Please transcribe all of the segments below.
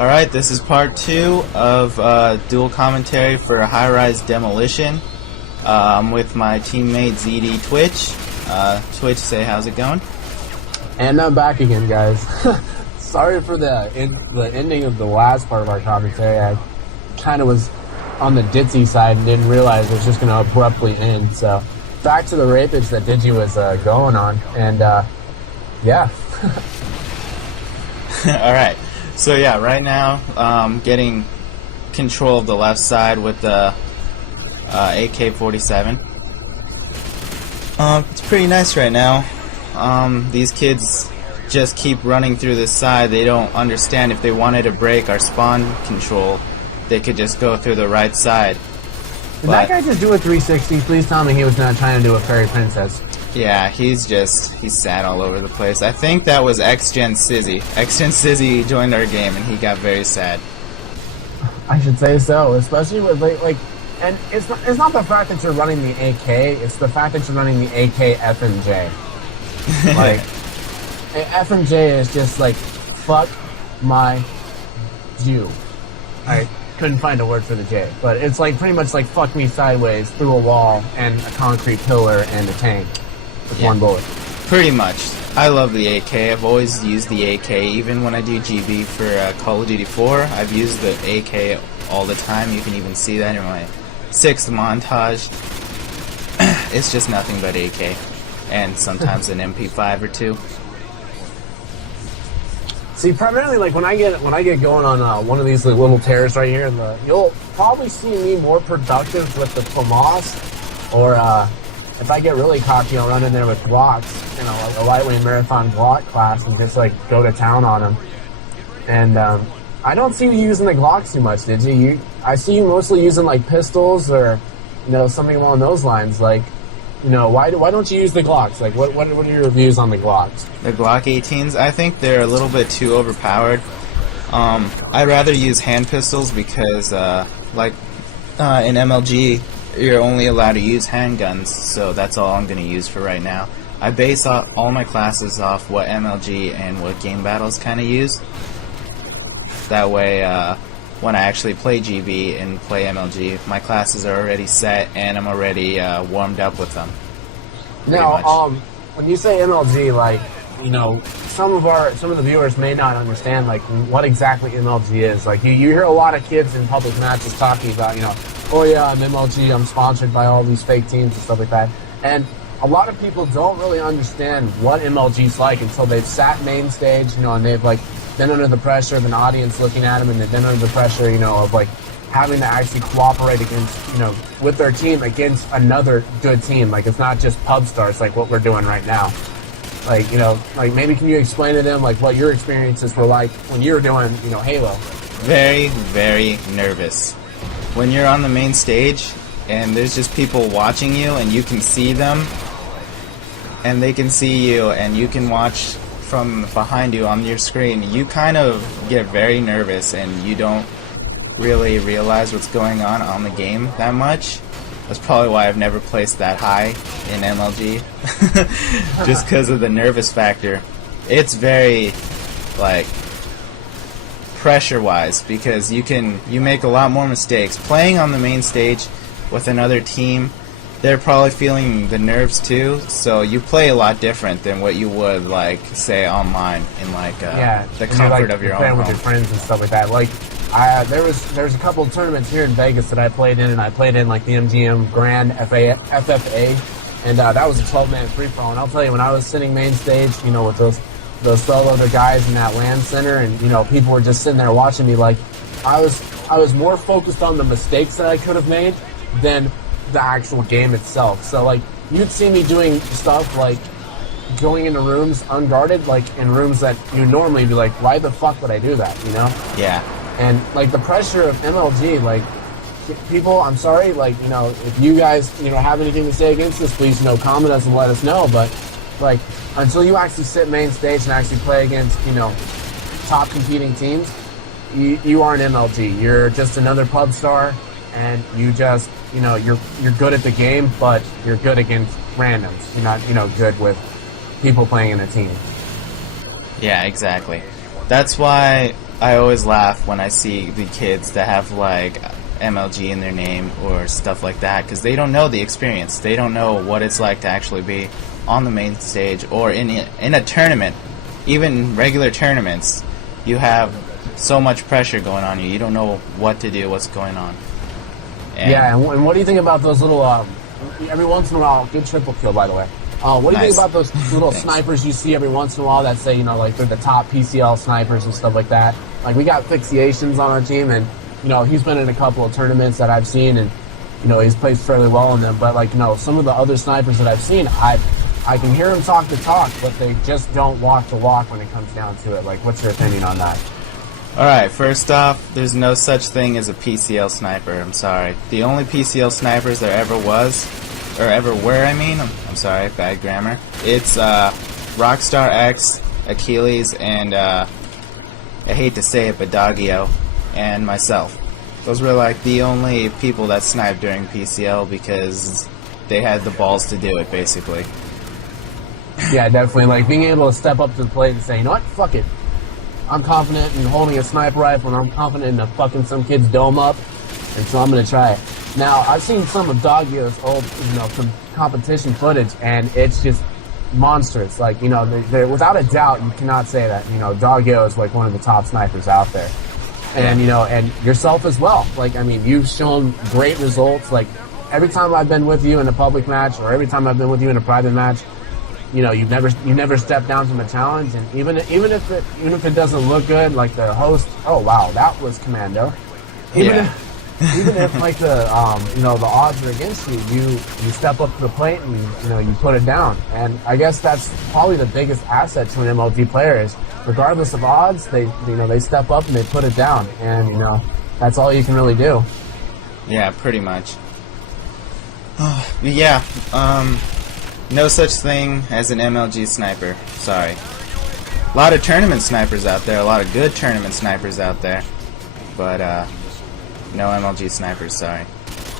Alright, this is part 2 of dual commentary for High-Rise Demolition. I'm with my teammate TwiiiTcH. Twitch, say how's it going? And I'm back again, guys. Sorry for the ending of the last part of our commentary. I kind of was on the ditzy side and didn't realize it was just going to abruptly end. So back to the rapage that Digi was going on, and yeah. Alright, so yeah, right now getting control of the left side with the AK-47. It's pretty nice right now. These kids just keep running through this side. They don't understand if they wanted to break our spawn control, they could just go through the right side. Did that guy just do a 360? Please tell me he was not trying to do a fairy princess. Yeah, he's sad all over the place. I think that was X-Gen Sizzy. X-Gen Sizzy joined our game and he got very sad. I should say so, especially with like and it's not the fact that you're running the AK, it's the fact that you're running the AK FMJ. Like, FMJ is just like, fuck my Jew. I couldn't find a word for the J, but it's like pretty much like fuck me sideways through a wall and a concrete pillar and a tank with one bullet. Pretty much. I love the AK. I've always used the AK, even when I do GB for Call of Duty 4. I've used the AK all the time. You can even see that in my 6th montage. It's just nothing but AK, and sometimes an MP5 or 2. See, primarily, like when I get going on one of these little tears right here, you'll probably see me more productive with the FAMAS, or if I get really cocky, I'll run in there with Glocks, a lightweight marathon Glock class, and just like go to town on them. And I don't see you using the Glocks too much, did you? I see you mostly using like pistols or something along those lines. Like, why don't you use the Glocks? Like, what are your reviews on the Glocks? The Glock 18s, I think they're a little bit too overpowered. I'd rather use hand pistols because, in MLG, you're only allowed to use handguns, so that's all I'm going to use for right now. I base all my classes off what MLG and what game battles kind of use. That way, when I actually play GB and play MLG, my classes are already set and I'm already warmed up with them. Now, when you say MLG, like, some of the viewers may not understand like what exactly MLG is. Like, you hear a lot of kids in public matches talking about, oh yeah, I'm MLG, I'm sponsored by all these fake teams and stuff like that. And a lot of people don't really understand what MLG's like until they've sat main stage, and they've like been under the pressure of an audience looking at them, and they've been under the pressure, of like having to actually cooperate against, with their team against another good team. Like, it's not just pub stars like what we're doing right now. Like, like maybe can you explain to them like what your experiences were like when you were doing, Halo? Very, very nervous. When you're on the main stage and there's just people watching you and you can see them and they can see you and you can watch from behind you on your screen, you kind of get very nervous and you don't really realize what's going on the game that much. That's probably why I've never placed that high in MLG. Just because of the nervous factor. It's very, like, pressure-wise, because you make a lot more mistakes. Playing on the main stage with another team, they're probably feeling the nerves too, so you play a lot different than what you would, like, say, online in, like, the comfort of your own home. With your friends and stuff like that. Like, there's a couple of tournaments here in Vegas that I played in, and I played in like the MGM Grand FFA, and that was a 12-man free-for-all. And I'll tell you, when I was sitting main stage, with those 12 other guys in that LAN center, and people were just sitting there watching me, like I was more focused on the mistakes that I could have made than the actual game itself. So like you'd see me doing stuff like going into rooms unguarded, like in rooms that you normally be like, why the fuck would I do that? Yeah. And like the pressure of MLG, like people, I'm sorry, like if you guys have anything to say against this, please comment us and let us know. But like until you actually sit main stage and actually play against top competing teams, you aren't MLG. You're just another pub star, and you just you're good at the game, but you're good against randoms. You're not good with people playing in a team. Yeah, exactly. That's why I always laugh when I see the kids that have like MLG in their name or stuff like that, because they don't know the experience. They don't know what it's like to actually be on the main stage or in a tournament. Even regular tournaments, you have so much pressure going on you. You don't know what to do, what's going on. And what do you think about those little, every once in a while, good triple kill, by the way. What do you think about those little snipers you see every once in a while that say, you know, like they're the top PCL snipers and stuff like that? Like, we got Fixiations on our team, and, you know, he's been in a couple of tournaments that I've seen, and, you know, he's played fairly well in them. But, like, you know, some of the other snipers that I've seen, I can hear them talk the talk, but they just don't walk the walk when it comes down to it. Like, what's your opinion on that? Alright, first off, there's no such thing as a PCL sniper. I'm sorry. The only PCL snipers there ever was, or ever were, I mean, I'm sorry, bad grammar. It's Rockstar X, Achilles, and I hate to say it, but Doggio, and myself. Those were like the only people that sniped during PCL because they had the balls to do it, basically. Yeah, definitely. Like, being able to step up to the plate and say, you know what, fuck it. I'm confident in holding a sniper rifle, and I'm confident in fucking some kid's dome up, and so I'm going to try it. Now, I've seen some of Doggio's old, you know, some competition footage, and it's just monstrous. Like, you know, they're, without a doubt, you cannot say that, you know, Doggio is like one of the top snipers out there. And, you know, and yourself as well. Like, I mean, you've shown great results. Like, every time I've been with you in a public match, or every time I've been with you in a private match, you know, you never stepped down from a challenge, and even if it doesn't look good, like the host, oh wow, that was commando. Even if like the you know, the odds are against you, you step up to the plate and you know, you put it down. And I guess that's probably the biggest asset to an MLG player is, regardless of odds, they step up and they put it down, and you know, that's all you can really do. Yeah, pretty much. Yeah. No such thing as an MLG sniper. Sorry. A lot of tournament snipers out there, a lot of good tournament snipers out there, but no MLG snipers, sorry.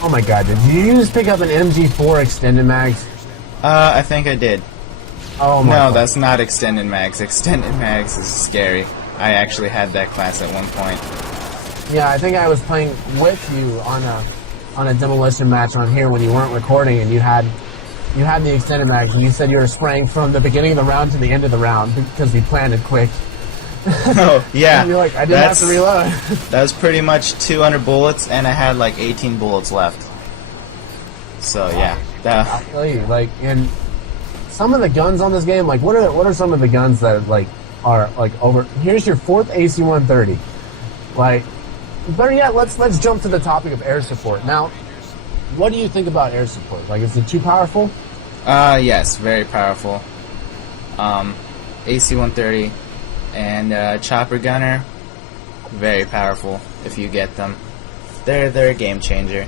Oh my god, did you just pick up an MG4 extended mags? I think I did. Oh my god. No, that's not extended mags. Extended mags is scary. I actually had that class at one point. Yeah, I think I was playing with you on a demolition match on here when you weren't recording, and you had the extended mags, and you said you were spraying from the beginning of the round to the end of the round because we planned it quick. Oh, yeah. And you're like, I didn't have to reload. That was pretty much 200 bullets, and I had like 18 bullets left. So, yeah. I feel you. Like, and some of the guns on this game, like, what are some of the guns that, like, are, like, over... Here's your 4th AC-130. Like, better yet, let's jump to the topic of air support. Now, what do you think about air support? Like, is it too powerful? Yes, very powerful. AC-130 and Chopper Gunner, very powerful if you get them. They're a game changer.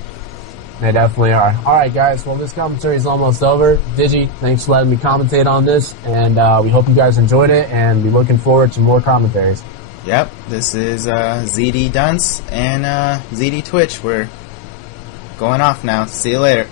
They definitely are. Alright guys, well this commentary is almost over. Digi, thanks for letting me commentate on this, and we hope you guys enjoyed it, and we're looking forward to more commentaries. Yep, this is ZD Dunce and ZD Twitch. We're going off now. See you later.